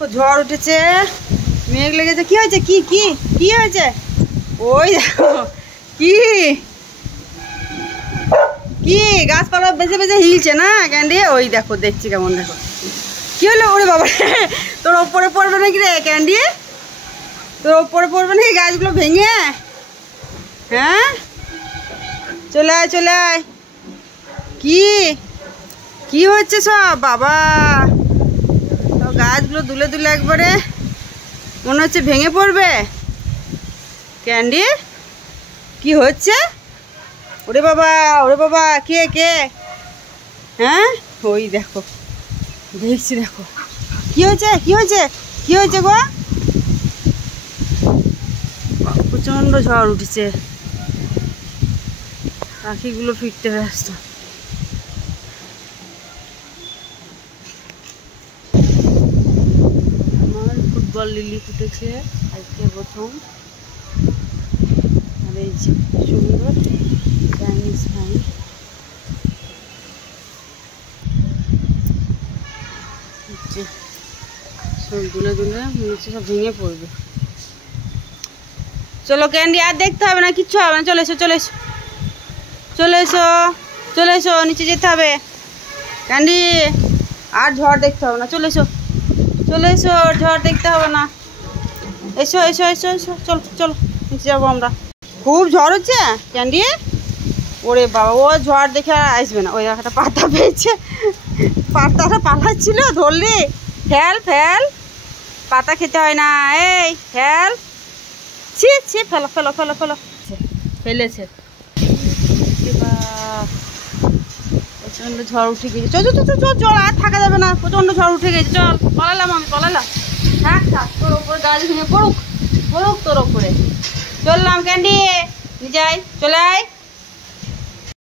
ঝড় উঠেছে, মেঘ লেগেছে। কি হয়েছে? কি কি কি হয়েছে? ওই দেখো কি কি গাছপালা বেঁচে বেঁচে হিলছে না ক্যান্ডি? ওই দেখো, দেখছি কেমন। দেখো কি হলো? ওরে বাবা, তোর ওপরে পড়বে নাকি রে ক্যান্ডি? তোর ওপরে পড়বে নাকি গাছগুলো ভেঙে? হ্যাঁ, চলে আয় চলে আয়। কি কি হচ্ছে সব? বাবা, গাছগুলো দুলে দুলে একবারে মনে হচ্ছে ভেঙে পড়বে। ক্যান্ডি, কি হচ্ছে? ওরে বাবা, ওরে বাবা, কে কে? হ্যাঁ, ওই দেখো, দেখছি। দেখো কি হয়েছে, কি হয়েছে, কি হয়েছে গো? প্রচণ্ড ঝড় উঠেছে, পাখিগুলো ফিরতে ব্যস্ত। আমার ফুটবল লিলি ফুটেছে আজকে প্রথম। আর এই যে সুন্দর চাইনিজ ফাইন। সব দুলে দুলে মনে হচ্ছে সব ভেঙে পড়বে। চলো ক্যান্ডি, আর দেখতে হবে না, কিচ্ছু হবে না। চলে এসো চলে এসো চলে এসো চলে এসো, নিচে যেতে হবে ক্যান্ডি। আর ঝড় দেখতে হবে না, চলে এসো চলে এসো, ঝড় দেখতে হবে না। এসো এসো এসো এসো, চলো চলো নিচে যাবো আমরা। খুব ঝড় হচ্ছে ক্যান্ডি। ওরে বাবা, ও ঝড় দেখে আর আসবে না। ওই একটা পাতা পেয়েছে, পাতাটা পালাচ্ছিল, ধরলি? ফেল ফেল, পাতা খেতে হয় না। এই ফেল, ছি ছি, ফেলো ফেলো ফেলো ফেলো। ফেলেছে। প্রচণ্ড ঝড় উঠে গেছে। চল চল চল চল, আর থাকা যাবে না, প্রচণ্ড ঝড় উঠে গেছে। চল পালালাম, আমি পালালাম। থাক থাক, তোর ওপরে গাছ ভেঙে পড়ুক, পড়ুক তোর ওপরে। চললাম ক্যান্ডি, যাই, চলে আয়।